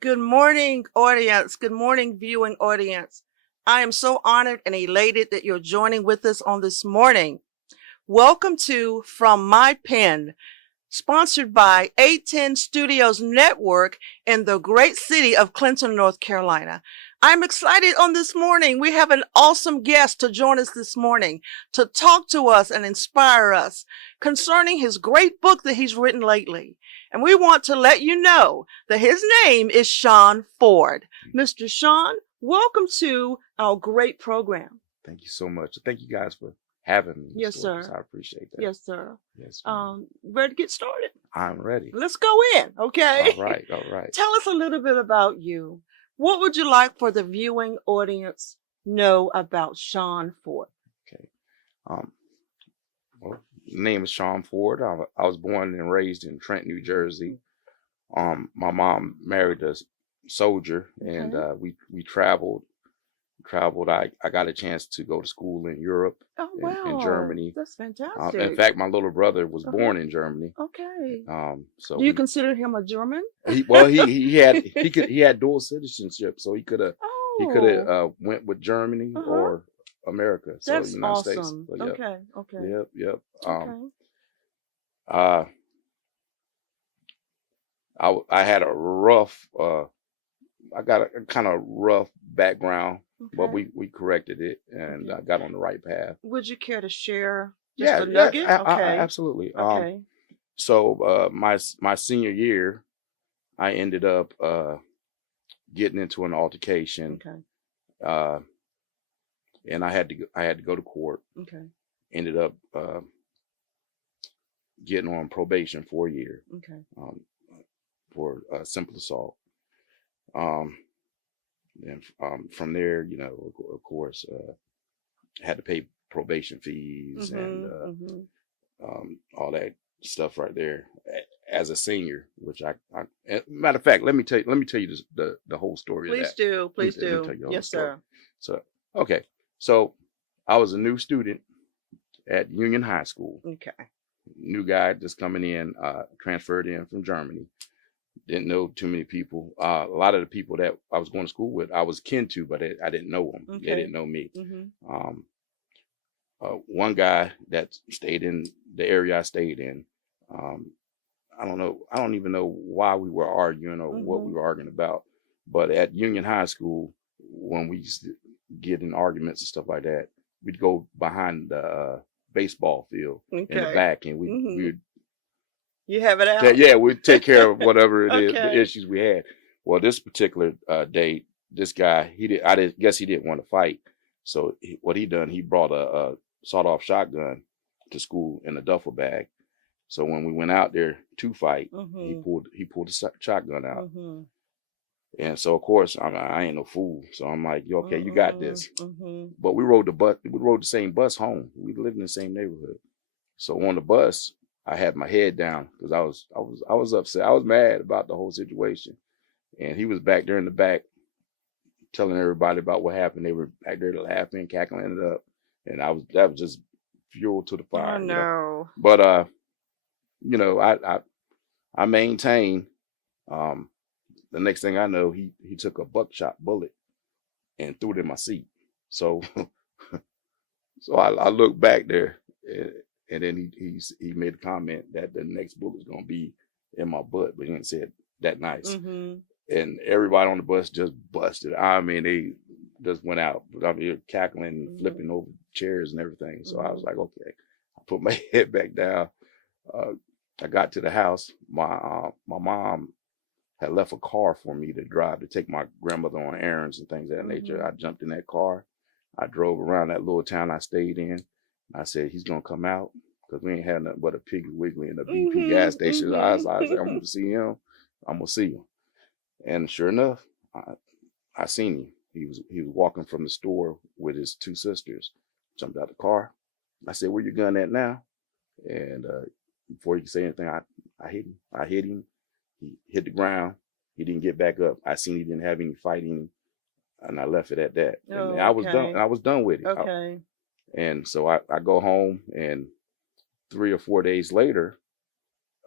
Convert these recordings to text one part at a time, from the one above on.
Good morning, audience. Good morning, viewing audience. I am so honored and elated that you're joining with us on this morning. Welcome to From My Pen, sponsored by A10 Studios Network in the great city of Clinton, North Carolina. I'm excited on this morning. We have an awesome guest to join us this morning to talk to us and inspire us concerning his great book that he's written lately. And we want to let you know that his name is Shawn Ford. Mr. Shawn, welcome to our great program. Thank you so much. Thank you guys for having me. Yes, Dorcas. sir. I appreciate that. Yes, sir. Yes, ma'am. Ready to get started? I'm ready. Let's go in, okay? All right. All right. Tell us a little bit about you. What would you like for the viewing audience know about Shawn Ford? Okay. Um, well, the name is Shawn Ford. I was born and raised in Trenton, New Jersey. My mom married a soldier, and Okay. we traveled. I got a chance to go to school in Europe, Oh, in wow. Germany. That's In fantastic. fact, my little brother was Uh-huh. born in Germany. Okay. So Do you consider him a German? he had dual citizenship, so he could have Oh, went with Germany uh-huh. or America, so That's United States. awesome. So yep, Okay, okay, yep. okay. Uh, I had a rough I got a kind of rough background, but Okay. we corrected it and Okay. I got on the right path. Would you care to share just Yeah, a yeah, nugget? Okay. absolutely. Okay. So my senior year, I ended up getting into an altercation, Okay. uh, and I had to go to court. Okay. Ended up getting on probation for a year Okay. um, for simple assault. Um, and from there, of course, had to pay probation fees and Mm-hmm. Mm-hmm. all that stuff right there as a senior. Which matter of fact, let me tell you the whole story of Please that. do. Please Let me do. tell you the whole Yes, story. sir. So okay, so I was a new student at Union High School. Okay. New guy just coming in, transferred in from Germany. Didn't know too many people. A lot of the people that I was going to school with, I was kin to, but I didn't know them. They Okay. didn't know me. Mm-hmm. Um, one guy that stayed in the area I stayed in, um, I don't know. I don't even know why we were arguing or what we Mm-hmm. were arguing about. But at Union High School, when we used to get in arguments and stuff like that, we'd go behind the baseball field in the Okay. back, and we Mm-hmm. would You have it out. yeah, we'd take care of whatever it is, the Okay. issues we had. Well, this particular day, this guy, I didn't guess he didn't want to fight. So what he done, he brought a sawed-off shotgun to school in a duffel bag. So when we went out there to fight, Mm-hmm. he pulled the shotgun out. Mm-hmm. And so of course I ain't no fool. So I'm like, okay, you got Mm-hmm. this. Mm-hmm. But we rode the same bus home. We lived in the same neighborhood. So on the bus, I had my head down because I was upset. I was mad about the whole situation. And he was back there in the back telling everybody about what happened. They were back there laughing, cackling it up. And that was just fuel to the Oh fire. no. But you know, I maintained. Um, the next thing I know, he took a buckshot bullet and threw it in my seat. So so I looked back there, and then he made a comment that the next bullet's gonna be in my butt, but he didn't say it that nice. Mm-hmm. And everybody on the bus just busted. I mean, they just went out. I mean, cackling and Mm-hmm. flipping over chairs and everything. So I was Mm-hmm. like, okay. I put my head back down. Uh, I got to the house. My mom had left a car for me to drive to take my grandmother on errands and things of that nature. Mm-hmm. I jumped in that car. I drove around that little town I stayed in. I said, he's going to come out because we ain't had nothing but a Piggly Wiggly and a BP gas station. Mm-hmm. I said, I'm going to see him. I'm going to see him. And sure enough, I seen him. He was walking from the store with his two sisters. Jumped out the car. I said, where your gun at now? And before he could say anything, I hit him. I hit him. He hit the ground. He didn't get back up. I seen he didn't have any fighting, and I left it at that. And Oh, I was done. okay. I was done with it. Okay. And so I go home, and 3 or 4 days later,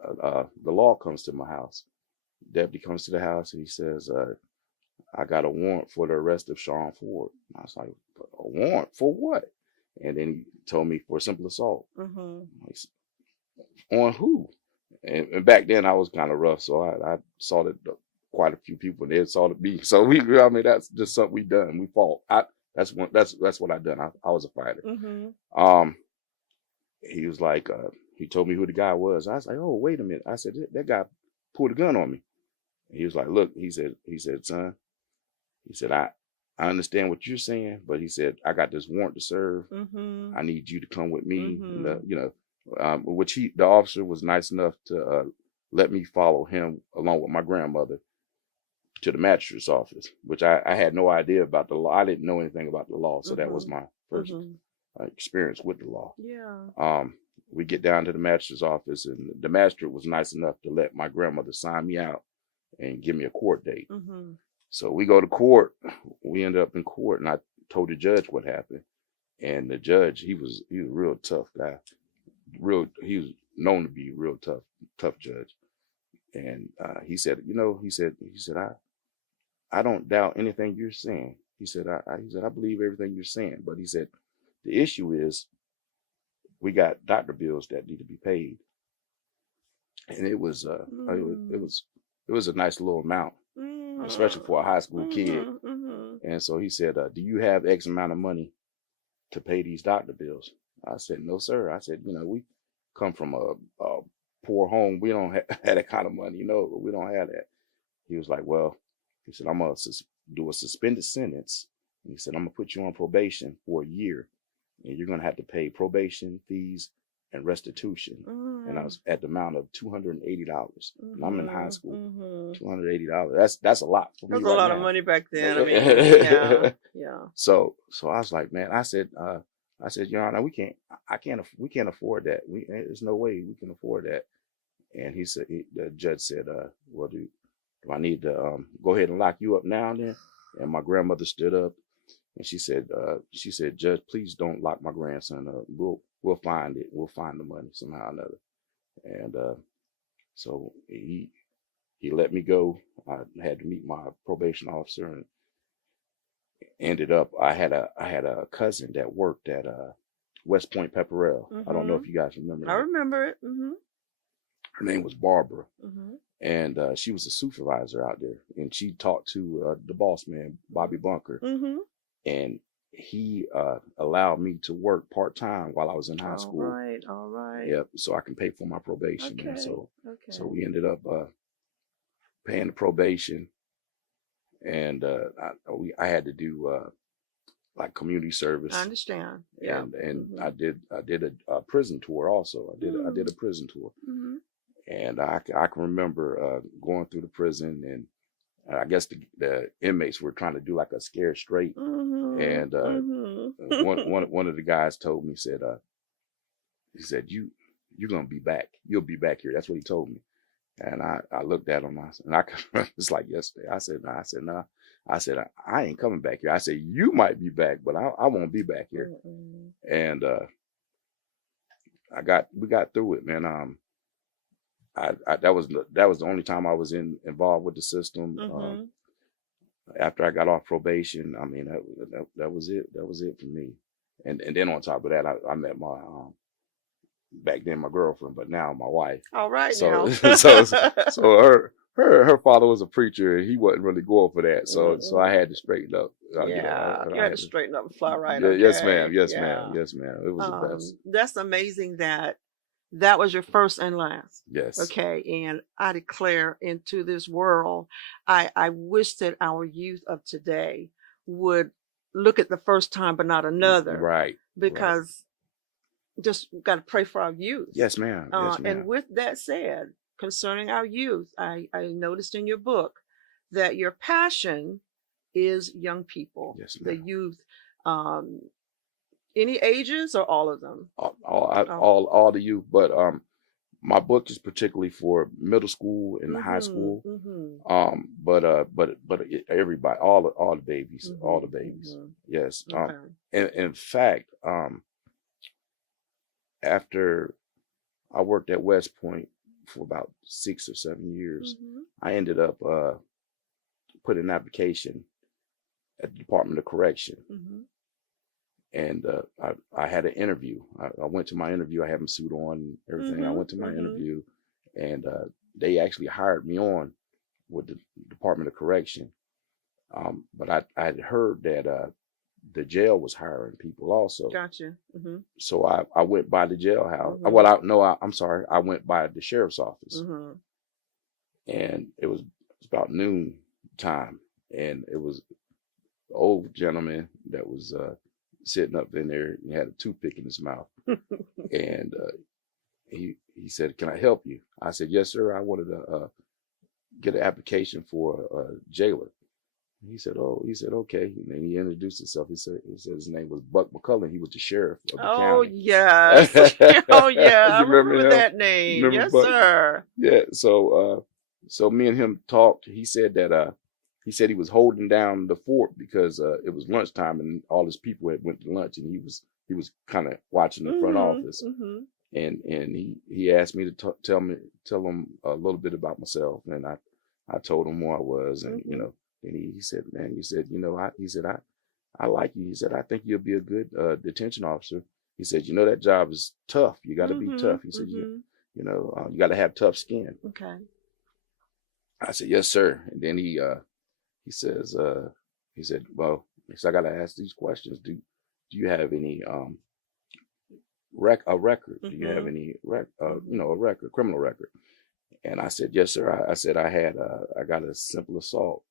the law comes to my house, Deputy comes to the house and he says, I got a warrant for the arrest of Shawn Ford. And I was like, a warrant for what? And then he told me for simple assault. On who? And back then I was kind of rough, so I assaulted quite a few people, and they assaulted me. So I mean, that's just something we done. We fought. That's what I done. I was a fighter. He was like, he told me who the guy was. I was like, oh, wait a minute. I said, that guy pulled a gun on me. And he was like, look, he said, son, he said, I understand what you're saying, but he said, I got this warrant to serve. I need you to come with me. And, you know, which the officer was nice enough to let me follow him along with my grandmother to the magistrate's office, which I had no idea about the law. I didn't know anything about the law. So that was my first experience with the law. We get down to the magistrate's office, and the magistrate was nice enough to let my grandmother sign me out and give me a court date. So we go to court. We ended up in court, and I told the judge what happened. And the judge, he was a real tough guy. He was known to be a real tough judge. And he said, you know, he said, I don't doubt anything you're saying. He said, I believe everything you're saying. But he said, the issue is we got doctor bills that need to be paid. And it was a nice little amount, especially for a high school kid. And so he said, do you have X amount of money to pay these doctor bills? I said, no, sir. I said, you know, we come from a poor home. We don't have that kind of money, you know, we don't have that. He was like, well, he said, I'm going to do a suspended sentence. And he said, I'm going to put you on probation for a year, and you're going to have to pay probation fees and restitution. And I was at the amount of $280. And I'm in high school. $280. That's a lot for me. That's a lot of money back then. I mean, yeah. So I was like, man, I said, Your Honor, we can't afford that. There's no way we can afford that. And he said, the judge said, well, do I need to go ahead and lock you up now and then? And my grandmother stood up, and she said, Judge, please don't lock my grandson up. We'll find it. We'll find the money somehow or another. And so he let me go. I had to meet my probation officer, and ended up I had a cousin that worked at West Point Pepperell. I don't know if you guys remember that. I remember it. Her name was Barbara. And she was a supervisor out there, and she talked to the boss man, Bobby Bunker. And he allowed me to work part-time while I was in high school. All right. Yep, so I can pay for my probation. Okay. And so we ended up paying the probation, and I had to do like community service. I understand. Yeah. And I did a prison tour also. I did a prison tour. And I can remember going through the prison, and I guess the inmates were trying to do like a scare straight. And one of the guys told me, he said, you're gonna be back. You'll be back here. That's what he told me. And I looked at him, and I can remember it's like yesterday. I said, nah. I said, I ain't coming back here. I said, you might be back, but I won't be back here. And we got through it, man. That was the only time I was involved with the system. After I got off probation, I mean, that was it. That was it for me. And then on top of that, I met my back then my girlfriend, but now my wife. All right. So now. so her father was a preacher, and he wasn't really going for that. So I had to straighten up. You had to straighten up and fly right. Yeah, yes, ma'am. Yes, ma'am. Yes, ma'am. It was the best. That's amazing that was your first and last. Yes. Okay. And I declare into this world, I wish that our youth of today would look at the first time, but not another. Right. Because just got to pray for our youth. Yes, ma'am. Yes, ma'am. And with that said, concerning our youth, I noticed in your book that your passion is young people. Yes, ma'am. The youth. Any ages or all of them? All the youth, but my book is particularly for middle school and high school. But everybody, all the babies, all the babies. Yes. Okay. In fact, after I worked at West Point for about 6 or 7 years. Mm-hmm. I ended up putting an application at the Department of Correction. Mm-hmm. And I had an interview. I went to my interview. I had my suit on and everything. I went to my interview, and they actually hired me on with the Department of Correction. But I had heard that the jail was hiring people also. Gotcha. Mm-hmm. So I went by the jailhouse. Mm-hmm. Well, I'm sorry. I went by the sheriff's office, Mm-hmm. and it was about noon time, and it was an old gentleman that was sitting up in there. He had a toothpick in his mouth, and he said, "Can I help you?" I said, "Yes, sir. I wanted to get an application for a jailer." He said, "Oh," he said, "Okay." And then he introduced himself. He said his name was Buck McCullen. He was the sheriff of the Oh, county. yes. Oh, yeah. I remember him? that name. Remember Yes, Buck? sir. Yeah. So me and him talked. He said that he said he was holding down the fort because it was lunchtime and all his people had went to lunch, and he was kind of watching the front office. Mm-hmm. And he asked me to tell him a little bit about myself, and I told him who I was, and you know, and he said, "Man," he said, "you know, I like you." He said, "I think you'll be a good detention officer." He said, "You know, that job is tough. You got to be tough." He said, you know, you got to have tough skin." Okay. I said, "Yes, sir." And then he says, he said, "Well," he said, "I got to ask these questions. Do you have any record? Do you have any you know, a record, criminal record?" And I said, "Yes, sir." I said, I got a simple assault."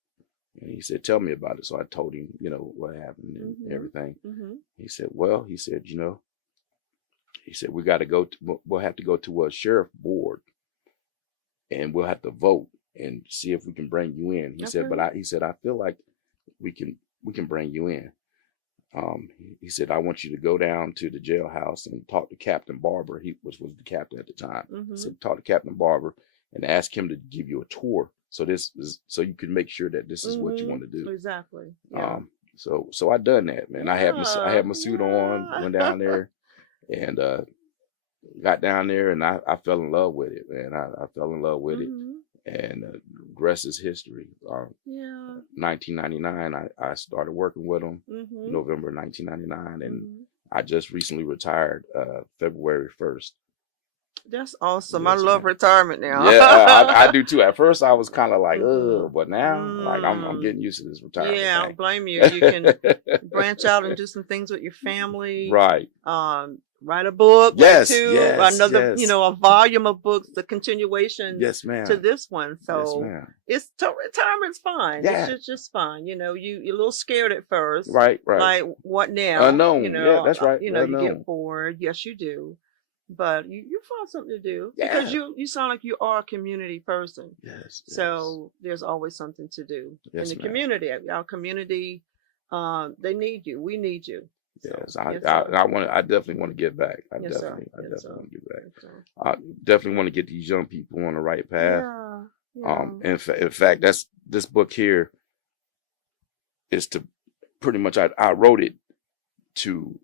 And he said, "Tell me about it." So I told him, you know, what happened and everything. He said, "Well," he said, "you know," he said, "we got to we'll have to go to a sheriff board, and we'll have to vote and see if we can bring you in." He said, "But he said, I feel like we can bring you in." He said, "I want you to go down to the jailhouse and talk to Captain Barber," which was the captain at the time. He said, "Talk to Captain Barber and ask him to give you a tour. So so you can make sure that this is what you want to do." Exactly. Yeah. So I done that, man. I had my suit on, went down there, and got down there, and I fell in love with it, man. I fell in love with it, and the rest is history. 1999, I started working with them, November 1999, and I just recently retired February 1st. That's awesome. Yes, I love retirement now. Yeah, I do too. At first, I was kind of like, but now, like, I'm getting used to this retirement. Yeah, I don't blame you. You can branch out and do some things with your family. Right. Write a book. Yes. Another, you know, a volume of books, the continuation. Yes, ma'am. To this one. So yes, ma'am. Retirement's fine. Yeah. It's just fine. You know, you're a little scared at first. Right. Like, what now? Unknown. You know, yeah, that's right. You know, Unknown. you get bored. Yes, you do. But you find something to do Yeah. because you sound like you are a community person. Yes. So there's always something to do in the ma'am. community. Our community, they need you. We need you. Yes, so, I definitely want to get back. I definitely want to get back. I definitely want to get these young people on the right path. In fact, this book here is to pretty much I wrote it to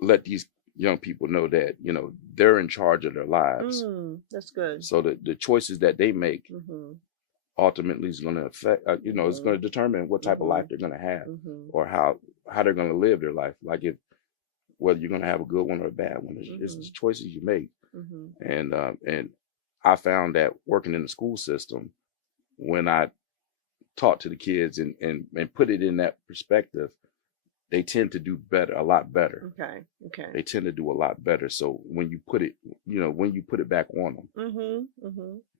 let these young people know that, you know, they're in charge of their lives. That's good. So the choices that they make ultimately is going to affect, you know, it's going to determine what type of life they're going to have or how they're going to live their life. Like whether you're going to have a good one or a bad one, it's the choices you make. And I found that working in the school system, when I talk to the kids and put it in that perspective, they tend to do a lot better. Okay. They tend to do a lot better. So when you put it, you know, when you put it back on them,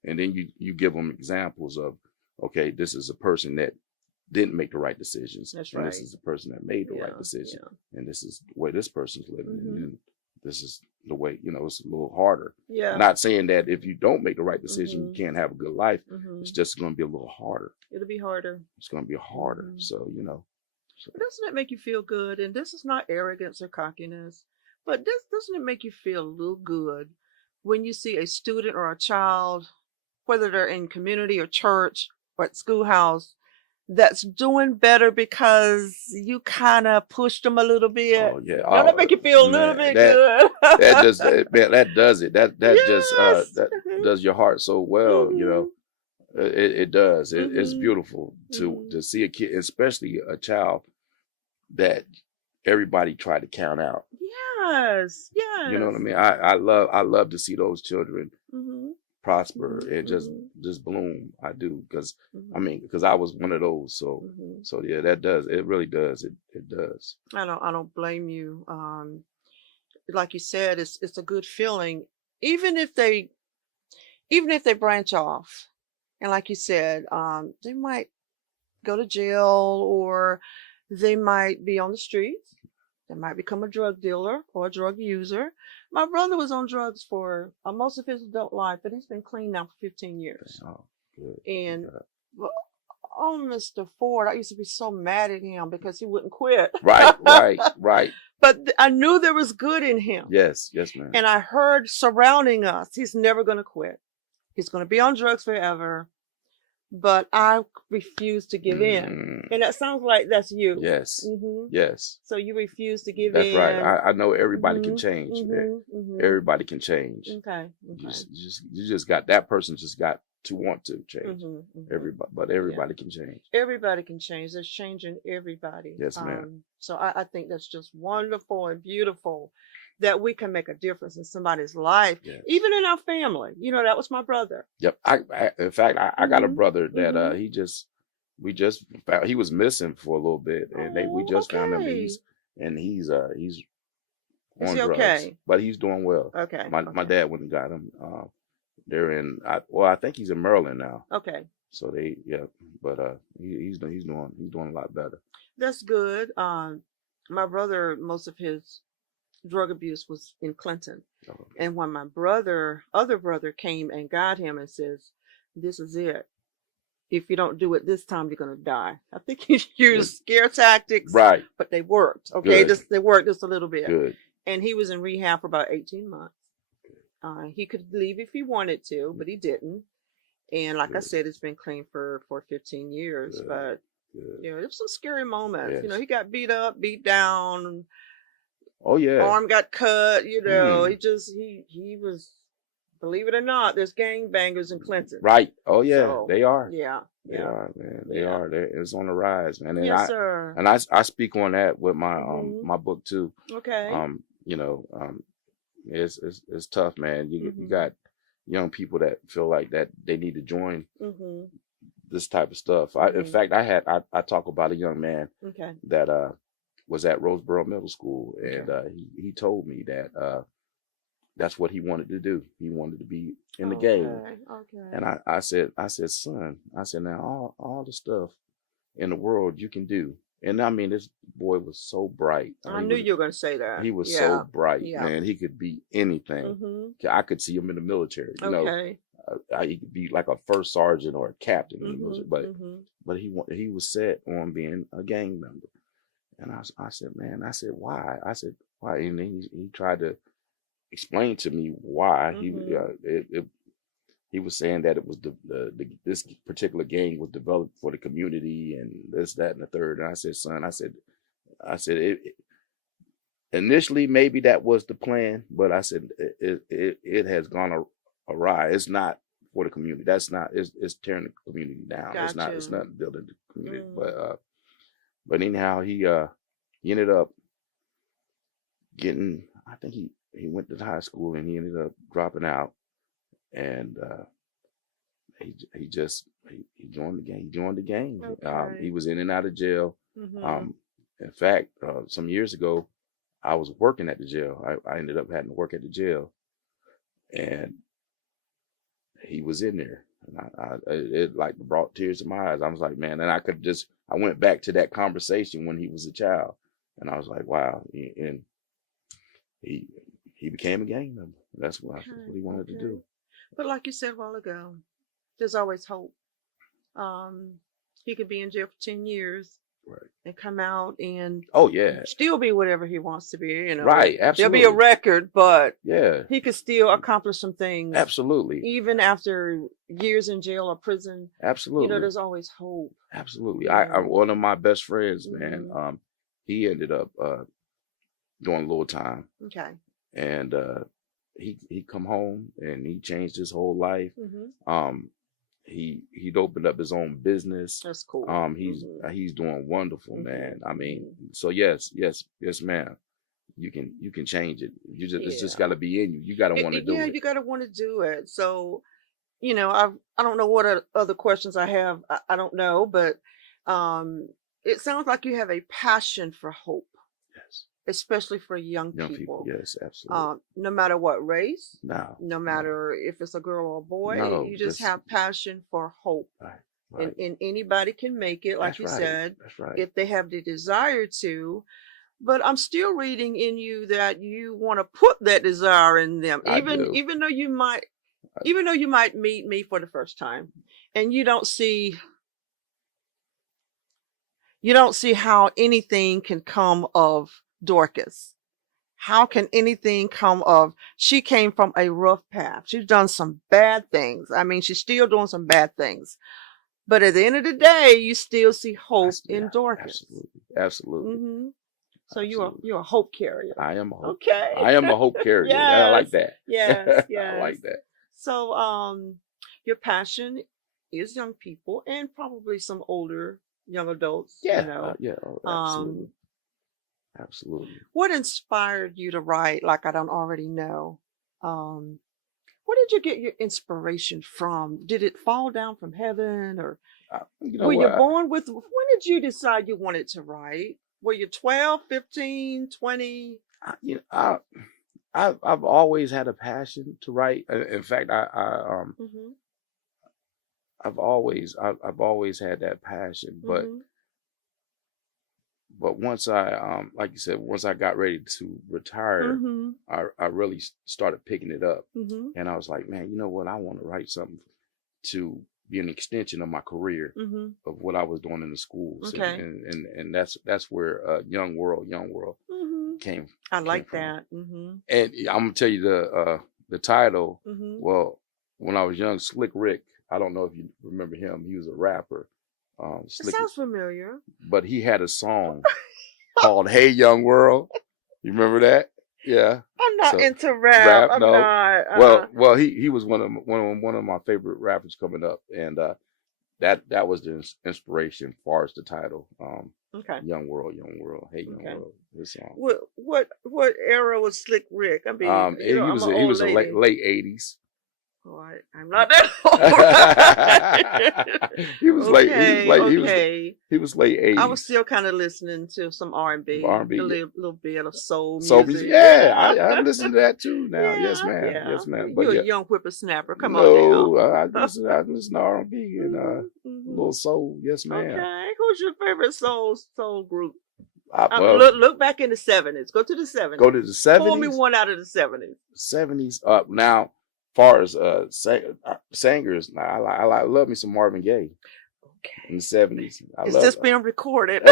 and then you give them examples of, okay, this is a person that didn't make the right decisions. That's and right. This is the person that made the right decision. And this is the way this person's living. And this is the way, you know, it's a little harder. Yeah. Not saying that if you don't make the right decision, you can't have a good life. It's just going to be a little harder. It'll be harder. It's going to be harder. So, you know. Doesn't it make you feel good? And this is not arrogance or cockiness, but doesn't it make you feel a little good when you see a student or a child, whether they're in community or church or at schoolhouse, that's doing better because you kind of pushed them a little bit? Oh yeah. Don't that Oh make you feel a little man, bit that good? that just man, that does it. That just Yes. that does your heart so well. You Mhm. know, it does. It's Mhm. beautiful Mhm. to see a kid, especially a child that everybody tried to count out. Yes. You know what I Yes. mean? I love to see those children Mhm. prosper Mhm. and Mhm. just bloom. I do because I Mhm. mean because I was one of those. Mhm. So yeah, that does it. Really does it does. I don't blame you. Like you said, it's a good feeling, even if they even if they branch off. And like you said, they might go to jail or they might be on the streets. They might become a drug dealer or a drug user. My brother was on drugs for most of his adult life, but he's been clean now for 15 years. Oh, good. And Okay. well, oh, Mr. Ford, I used to be so mad at him because he wouldn't quit. Right. But I knew there was good in him. Yes, ma'am. And I heard surrounding us, he's never going to quit. He's going to be on drugs forever. But I refuse to give in. Mm, And that sounds like that's you. yes, Hmm. yes. So you refuse to give That's right. in. I know everybody can Hmm. change. Hmm. Hmm. Everybody can change. Okay. Okay. You just got that person just got to want to change. Hmm. Hmm. Everybody, but Yeah. everybody can change. Everybody can change. There's change in everybody. Yes, ma'am. So I think that's just wonderful and beautiful that we can make a difference in somebody's life, Yes. even in our family. You know, that was my brother. Yep. In fact, I got a Hmm. brother that Hmm. we just found he was missing for a little bit, and we Oh, just found him, okay. and he's Is on he drugs, okay? but he's doing well. Okay. My Okay. dad went and got him. They're in I think he's in Maryland now. Okay. So but he's doing a lot better. That's good. My brother, most of his drug abuse was in Clinton. So, And when my other brother came and got him and says, "This is it. If you don't do it this time, you're gonna die." I think he used scare tactics, right. but they worked. Okay, Good. they worked just a little bit. Good. And he was in rehab for about 18 months. He could leave if he wanted to, but he didn't. And like I Good. said, it's been clean for 15 years. Good. But Good. you know, it was some scary moments. Yes. You know, he got beat up, beat down, Oh yeah. arm got cut. You know, Hmm. he was. Believe it or not, there's gangbangers in Clinton. Right. Oh yeah, So, they are. yeah. They Yeah. are, man. They Yeah. are. It's on the rise, man. And Yes, sir. I speak on that with my Mhm. my book too. Okay. You know, it's tough, man. You Mhm. got young people that feel like that they need to join Mhm. this type of stuff. In Mhm. fact, I talk about a young man Okay. that was at Roseboro Middle School, and Okay. he told me that that's what he wanted to do. He wanted to be in the Okay. game. Okay. And I said, son, I said, now all the stuff in the world you can do. And I mean, this boy was so bright. I knew you were going to say that. He was Yeah. so bright, Yeah. man. He could be anything. Mhm. I could see him in the military. You know, Okay. he could be like a first sergeant or a captain in the Mhm. military. Mhm. But he was set on being a gang member. And I said, man, I said, why? I said, why? And then he tried to explain to me why Mhm. he was saying that it was this particular gang was developed for the community and this, that, and the third. And I said, son, I said initially maybe that was the plan, but I said it has gone awry. It's not for the community. That's not. It's tearing the community down. Gotcha. It's not building the community. Mm. But anyhow, he ended up getting. I think he went to high school and he ended up dropping out and. He joined the gang. He joined the gang. Okay. He was in and out of jail. Mhm. In fact, some years ago, I was working at the jail. I ended up having to work at the jail, and he was in there, and it like brought tears to my eyes. I was like, man, and I went back to that conversation when he was a child, and I was like, wow, and he became a gang member. That's what he wanted to do. But like you said a while ago, there's always hope. He could be in jail for 10 years and come out and Oh yeah. still be whatever he wants to be. You know, Right. there'll be Absolutely. a record, but Yeah. he could still accomplish some things. Absolutely. Even after years in jail or prison. Absolutely. You know, there's always hope. Absolutely. I one of my best friends, man. Mm-hmm. He ended up doing a little time. Okay. And he come home and he changed his whole life. Mm-hmm. He'd opened up his own business. That's cool. He's doing wonderful, Mm-hmm. man. I mean, so yes, ma'am. You can change it. It's just got to be in you. You got to want to do it. Yeah, you got to want to do it. So, you know, I don't know what other questions I have. I don't know, but it sounds like you have a passion for hope. Yes. Especially for young people. Yes, absolutely. No matter what race, no matter if it's a girl or a boy, you just have passion for hope. Right. And anybody can make it, like you said, that's right. if they have the desire to. But I'm still reading in you that you want to put that desire in them, even though you might meet me for the first time, and you don't see how anything can come of Dorcas. How can anything come of? She came from a rough path. She's done some bad things. I mean, she's still doing some bad things. But at the end of the day, you still see hope in Dorcas. Absolutely. Mm-hmm. So you're a hope carrier. I am a hope. Okay. I am a hope carrier. Yes. I like that. Yes. I like that. So your passion is young people and probably some older young adults. Yeah. You know. Absolutely. Absolutely. What inspired you to write? Like I don't already know. Where did you get your inspiration from? Did it fall down from heaven, or were you born with? When did you decide you wanted to write? Were you 12, 15, 20? I've always had a passion to write. In fact, I've always had that passion, but once I like you said, once I got ready to retire, I really started picking it up, and I was like, man, you know what? I want to write something to be an extension of my career of what I was doing in the schools, and that's where Young World came. I like from. that. And I'm gonna tell you the title. Well, when I was young, Slick Rick. I don't know if you remember him. He was a rapper. It sounds familiar. But he had a song called "Hey Young World." You remember that? Yeah. I'm not into rap. I'm not. Well, he was one of my favorite rappers coming up, and that was the inspiration as far as the title. Young World, Hey Young World. This song. What era was Slick Rick? I mean, he was a late 80s. Oh, I'm not that old. He was late 80s. I was still kind of listening to some R&B, a little bit of soul music. Yeah, I listen to that too now. Yeah, yes, ma'am. Yeah. Yes, ma'am. You're a young whippersnapper. Come on now. I listen to R&B and a little soul. Yes, ma'am. Okay. Who's your favorite soul group? Look back in the 70s. Go to the 70s. Go to the 70s. Pull me one out of the 70s. 70s. Now, far as singers, I love me some Marvin Gaye. Okay. In the 70s. Is this being recorded?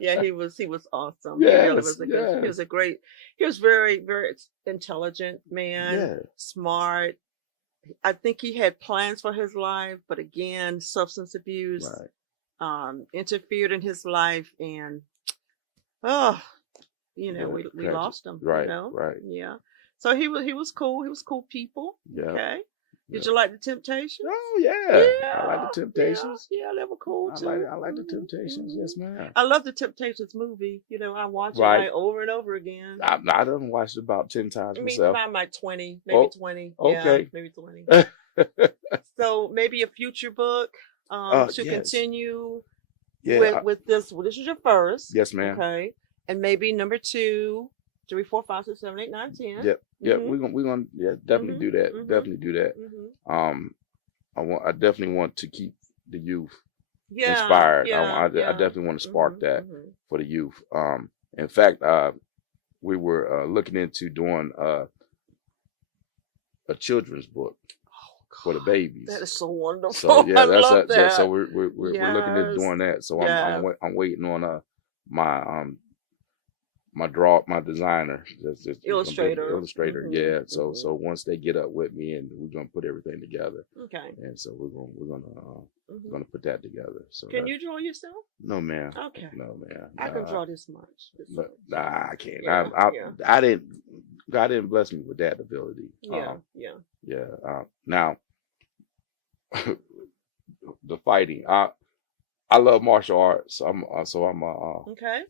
Yeah, he was awesome. Yes, he really was he was very, very intelligent man, smart. I think he had plans for his life, but again, substance abuse interfered in his life, and we lost him. Right. Right. Yeah. So he was cool. He was cool people. Yeah. Okay. Did you like the Temptations? Oh yeah. I like the Temptations. Yeah, they were cool too. I like the Temptations. Yes, ma'am. I love the Temptations movie. I watch it like over and over again. I done watched it about 10 times myself. Maybe like 20, maybe 20. Okay. Yeah, maybe 20. So maybe a future book to continue with this. Well, this is your first. Yes, ma'am. Okay. And maybe number 2, 3, 4, 5, 6, 7, 8, 9, 10. Yep. We're gonna definitely do that. Definitely do that. I definitely want to keep the youth inspired. I definitely want to spark that for the youth. In fact, we were looking into doing a children's book. for the babies. That is so wonderful. So yeah, I love that. So we're looking at doing that. So I'm waiting on my my designer, Illustrator. Yeah. So once they get up with me, and we're gonna put everything together. Okay. And so we're gonna put that together. So can you draw yourself? No, man. Okay. No, man. I can draw this much. Nah, I can't. Yeah, I didn't. God didn't bless me with that ability. Yeah. Now, the fighting. I love martial arts. I'm okay.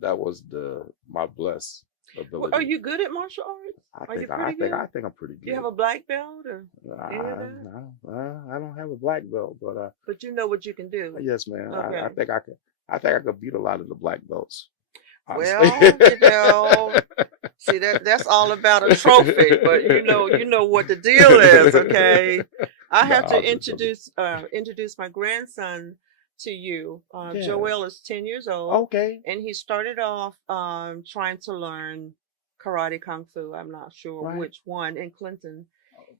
That was my bless ability. Well, are you good at martial arts? I think I'm pretty good. Do you have a black belt or any of that? I don't have a black belt, but you know what you can do. Yes, man. Okay. I think I could beat a lot of the black belts. Honestly. Well, see that's all about a trophy, but you know what the deal is, okay? I have to introduce my grandson to you. Joel is 10 years old. Okay. And he started off trying to learn karate, kung fu. I'm not sure which one in Clinton.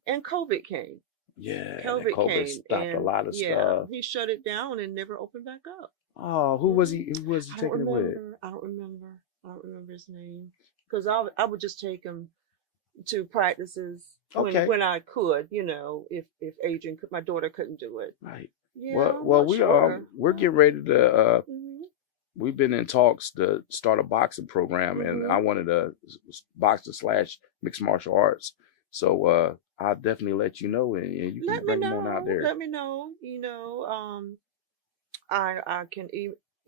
And COVID came. Yeah. COVID came. Stopped a lot of stuff. He shut it down and never opened back up. Oh, who was he taking it with? I don't remember his name. Because I would just take him to practices when I could, if Adrian could, my daughter couldn't do it. Right. Yeah, well, we're getting ready to we've been in talks to start a boxing program, and I wanted to boxing / mixed martial arts. So I'll definitely let you know, and you can bring them on out there. Let me know. I can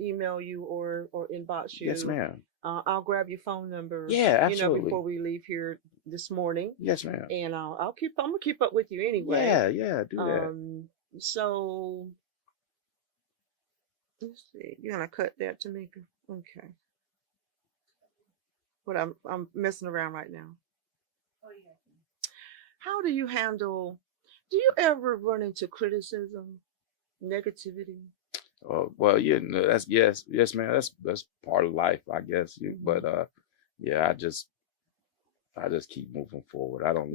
email you or inbox you. Yes, ma'am. I'll grab your phone number. Yeah, absolutely. Before we leave here this morning. Yes, ma'am. And I'm gonna keep up with you anyway. Yeah, do that. So let's see. You're gonna cut that, Tamika. Okay. But I'm messing around right now. Oh yeah. How do you handle? Do you ever run into criticism, negativity? Well, yeah, no, that's yes, man. That's part of life, I guess. But yeah, I just keep moving forward. I don't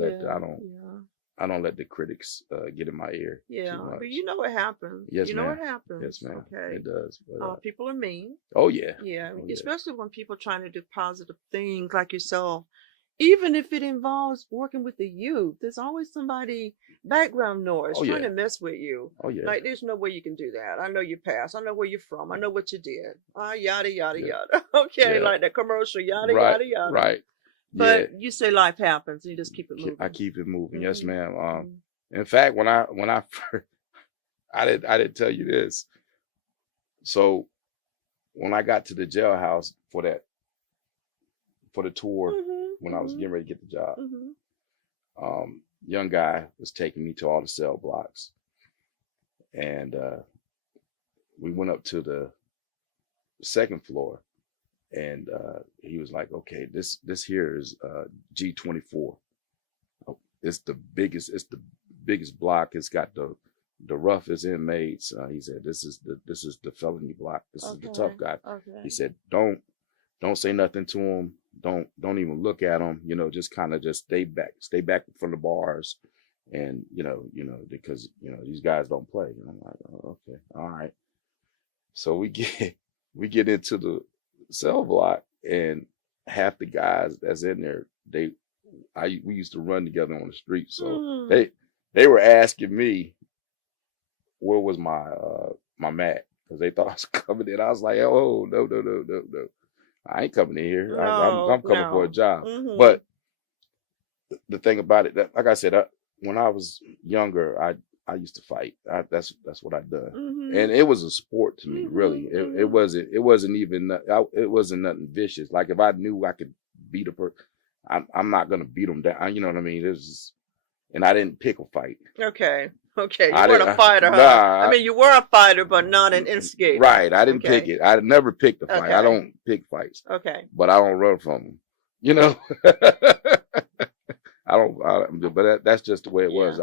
let the critics get in my ear. Yeah, but you know what happens. Yes, you know what happens. Yes, ma'am. Okay, it does. But, people are mean. Oh yeah. Yeah, especially when people are trying to do positive things like yourself. Even if it involves working with the youth, there's always somebody background noise trying to mess with you. Oh yeah. Like there's no way you can do that. I know your past. I know where you're from. I know what you did. Yada yada yada. Okay, like that commercial. Yada yada yada. Right. But you say life happens, and you just keep it moving. I keep it moving. Yes, ma'am. In fact, when I first, I didn't tell you this. So when I got to the jailhouse for the tour, when I was getting ready to get the job, young guy was taking me to all the cell blocks, and we went up to the second floor, and he was like, "Okay, this here is G24. It's the biggest block. It's got the roughest inmates." He said, "This is the felony block. This is the tough guy." Okay. He said, "Don't say nothing to him. Don't even look at him. Just kind of just stay back from the bars, and because these guys don't play." And I'm like, "Oh, okay, all right." So we get into the cell block, and half the guys that's in there, we used to run together on the street. So they were asking me where was my mat, because they thought I was coming in. I was like, "Oh, no. I ain't coming in here. I'm coming for a job." But the thing about it, that, like I said, when I was younger, I used to fight. That's what I done, and it was a sport to me. Really, it wasn't even it wasn't nothing vicious. Like if I knew I could beat a person, I'm not gonna beat them down. You know what I mean? And I didn't pick a fight. Okay. You weren't a fighter, huh? Nah, I mean, you were a fighter, but not an instigator. Right. I didn't pick it. I never picked a fight. Okay. I don't pick fights. Okay. But I don't run from them. But that's just the way it was.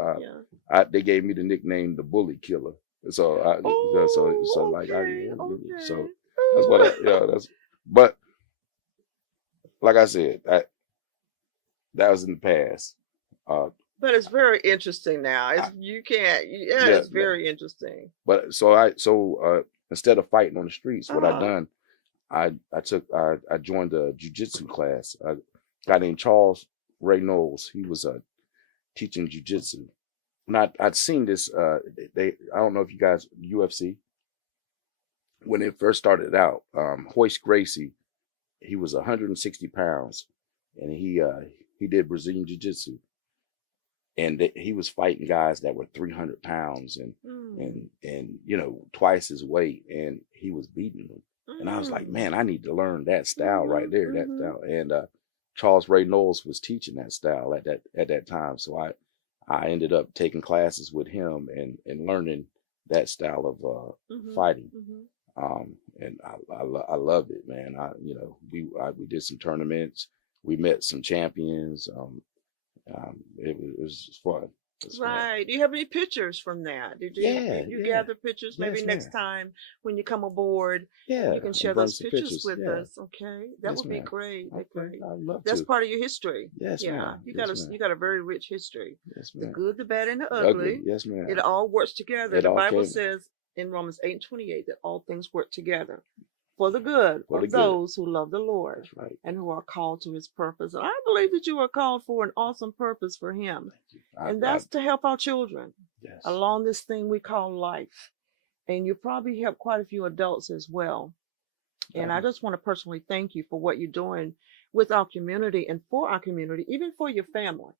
They gave me the nickname the Bully Killer. So so that's what but like I said, that was in the past. But it's very interesting now. I, yeah, It's very interesting. but instead of fighting on the streets, what I done, I joined a jujitsu class. A guy named Charles Ray Knowles. He was teaching jujitsu. And I'd seen this. I don't know if you guys UFC when it first started out. Hoist Gracie, he was 160 pounds, and he did Brazilian jiu-jitsu, and he was fighting guys that were 300 pounds and twice his weight, and he was beating them. And I was like, man, I need to learn that style right there, that style. And Charles Ray Knowles was teaching that style at that time, so I ended up taking classes with him and learning that style of fighting. And I loved it, man. We did some tournaments. We met some champions. It was fun. Right. Do you have any pictures from that? Did you gather pictures? Maybe next time when you come aboard, you can share those pictures with us. Okay, that would be great. Okay. I'd love That's to. part of your history. Yes, ma'am. You got a very rich history. Yes, The ma'am. good, the bad, and the ugly. Yes, ma'am. It all works together. The Bible says in Romans 8:28 that all things work together for the good of those who love the Lord and who are called to his purpose. And I believe that you are called for an awesome purpose for him. And that's to help our children along this thing we call life. And you probably help quite a few adults as well. And I just want to personally thank you for what you're doing with our community and for our community, even for your family.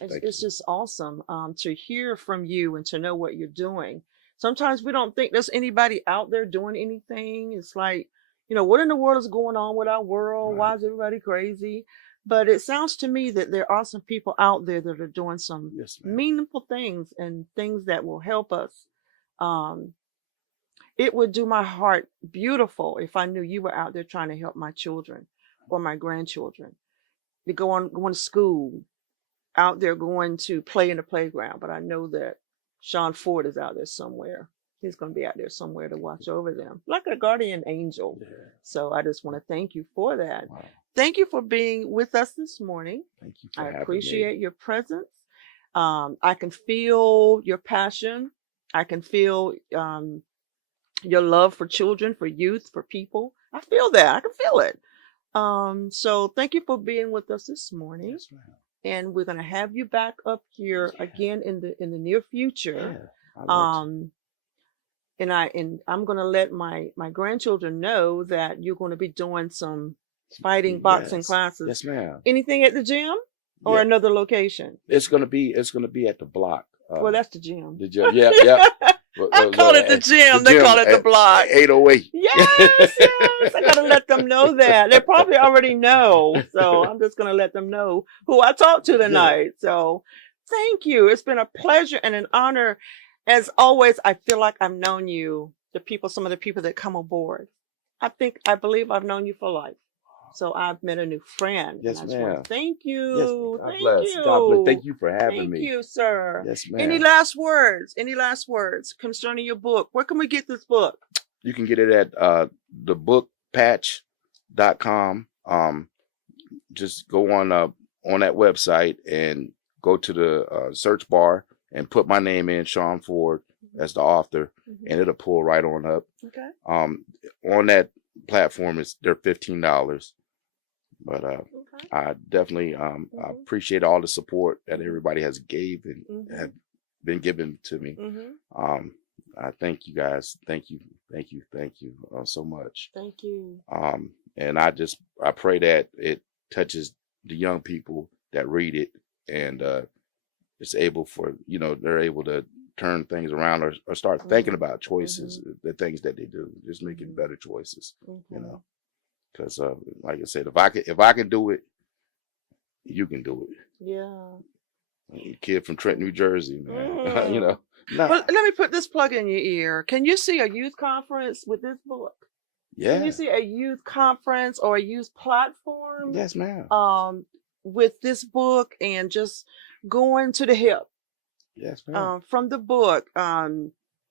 It's just awesome to hear from you and to know what you're doing. Sometimes we don't think there's anybody out there doing anything. It's like, what in the world is going on with our world? Why is everybody crazy? But it sounds to me that there are some people out there that are doing some meaningful things and things that will help us. It would do my heart beautiful if I knew you were out there trying to help my children or my grandchildren. They going to school, out there going to play in the playground. But I know that Shawn Ford is out there somewhere. He's going to be out there somewhere to watch over them, like a guardian angel. Yeah. So I just want to thank you for that. Wow. Thank you for being with us this morning. Thank you for having me. I appreciate your presence. I can feel your passion. I can feel your love for children, for youth, for people. I feel that. I can feel it. So thank you for being with us this morning. Yes, ma'am. And we're going to have you back up here again in the near future. And I'm going to let my grandchildren know that you're going to be doing some fighting boxing classes. Yes, ma'am. Anything at the gym or another location? It's going to be at the block. Well, that's the gym. The gym. Yeah. I call it the gym. They call it the block. 808. Yes. I got to let them know that. They probably already know. So I'm just going to let them know who I talked to tonight. So thank you. It's been a pleasure and an honor. As always, I feel like I've known you, some of the people that come aboard. I believe I've known you for life. So I've met a new friend. Yes, ma'am. Thank you. Yes, God bless. God bless. Thank you for having me. Thank you, sir. Yes, ma'am. Any last words concerning your book? Where can we get this book? You can get it at thebookpatch.com. Just go on that website and go to the search bar and put my name in, Shawn Ford, as the author, and it'll pull right on up. Okay. On that platform, they're $15. But I definitely I appreciate all the support that everybody has gave and have been given to me. I thank you guys. Thank you so much. Thank you. And I pray that it touches the young people that read it, and it's able they're able to turn things around or start thinking about choices, the things that they do, just making better choices. Because like I said, if I can do it, you can do it. Yeah. Kid from Trenton, New Jersey, man. Well, let me put this plug in your ear. Can you see a youth conference with this book? Yeah. Can you see a youth conference or a youth platform? Yes, ma'am. With this book and just going to the hip. Yes, ma'am. From the book,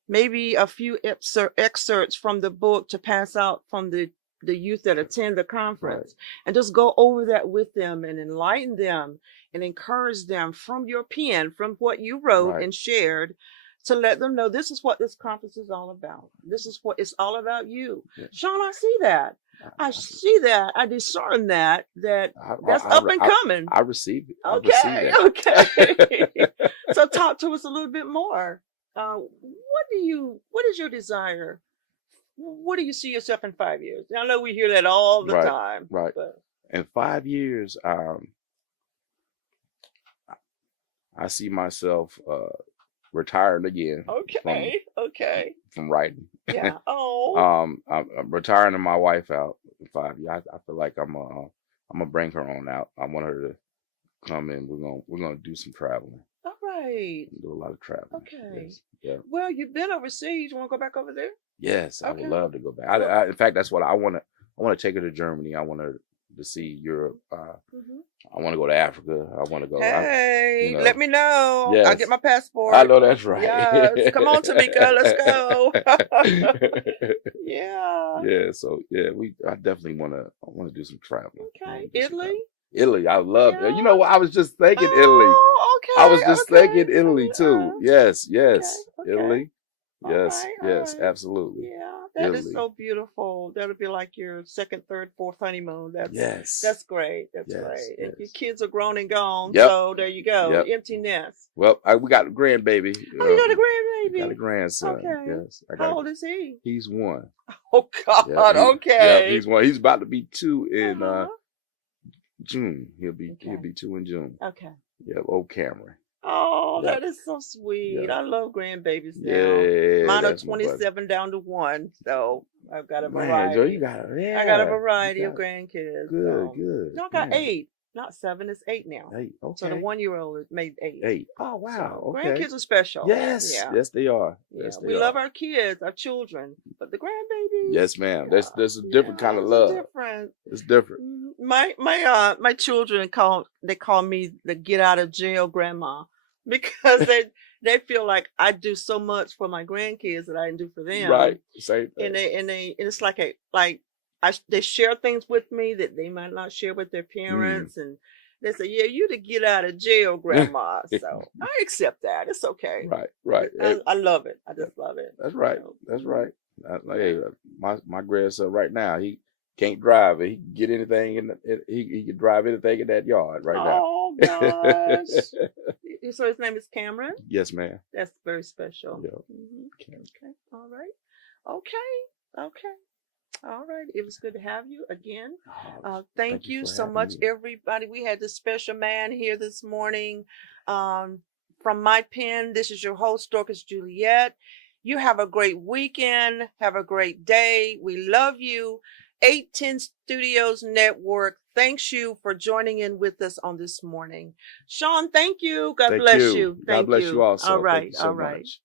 maybe a few excerpts from the book to pass out from the the youth that attend the conference, and just go over that with them and enlighten them and encourage them from your pen, from what you wrote and shared, to let them know this is what this conference is all about. This is what it's all about you. Yeah. Shawn, I see that. I see that. I discern that. That's up and coming. I receive it. Okay. Okay. So talk to us a little bit more. What is your desire? What do you see yourself in 5 years? I know we hear that all the time. Right. But in 5 years, I see myself retiring again. Okay. From writing. Yeah. Oh. I'm retiring my wife out in 5 years. I feel like I'm gonna bring her on out. I want her to come in. We're gonna do some traveling. All right. Do a lot of traveling. Okay. Yes. Yeah. Well, you've been overseas. You want to go back over there? Yes, I would love to go back. I in fact, that's what I want to. I want to take her to Germany. I want her to see Europe. I want to go to Africa. I want to go. Hey, let me know. Yes. I'll get my passport. I know that's right. Yes. Come on, Tamika. Let's go. Yeah. Yeah. So yeah, I definitely want to do some traveling. Okay. Italy. Italy, I love it. You know what? I was just thinking Italy. Okay. I was just thinking Italy too. Yes. Okay. Italy. Yes, All right. Absolutely. Yeah, that is so beautiful. That'll be like your second, third, fourth honeymoon. That's great. That's great. And your kids are grown and gone, so there you go. Empty nest. Well, we got a grandbaby. Oh, you got a grandbaby? Got a grandson. Okay. Yes. How old is he? He's 1. Oh God. Okay. He's 1. He's about to be 2 in June. He'll be 2 in June. Okay. Yeah, old Cameron. Oh, that is so sweet. I love grandbabiys now. Yeah, mine are 27 down to 1, so I've got a variety. I got a variety of grandkids. Good. No, I got 8. Not 7, it's 8 now. 8, okay. So the 1-year-old is made 8. 8. Oh, wow. So grandkids are special. Yes. Yes, they are. Yes, we love our kids, our children, but the grandbabies. Yes, ma'am. There's a different kind of love. It's different. My children call me the get out of jail grandma, because they feel like I do so much for my grandkids that I didn't do for them. Right. Same thing. And it's like they share things with me that they might not share with their parents, and they say, "Yeah, you the get out of jail grandma." So I accept that. It's okay. Right. I love it. I just love it. That's right. That's right. Hey, my grandson right now, he can't drive. He can get anything he can drive anything in that yard right now. Oh gosh. So his name is Cameron? Yes, ma'am. That's very special. Yeah. Okay. All right. Okay. All right. It was good to have you again. Thank you so much, everybody. We had this special man here this morning. From my pen, this is your host, Dorcas Juliette. You have a great weekend. Have a great day. We love you. 810 Studios Network thanks you for joining in with us on this morning. Shawn, thank you. God bless you. God bless you also. All right. Thank you so much.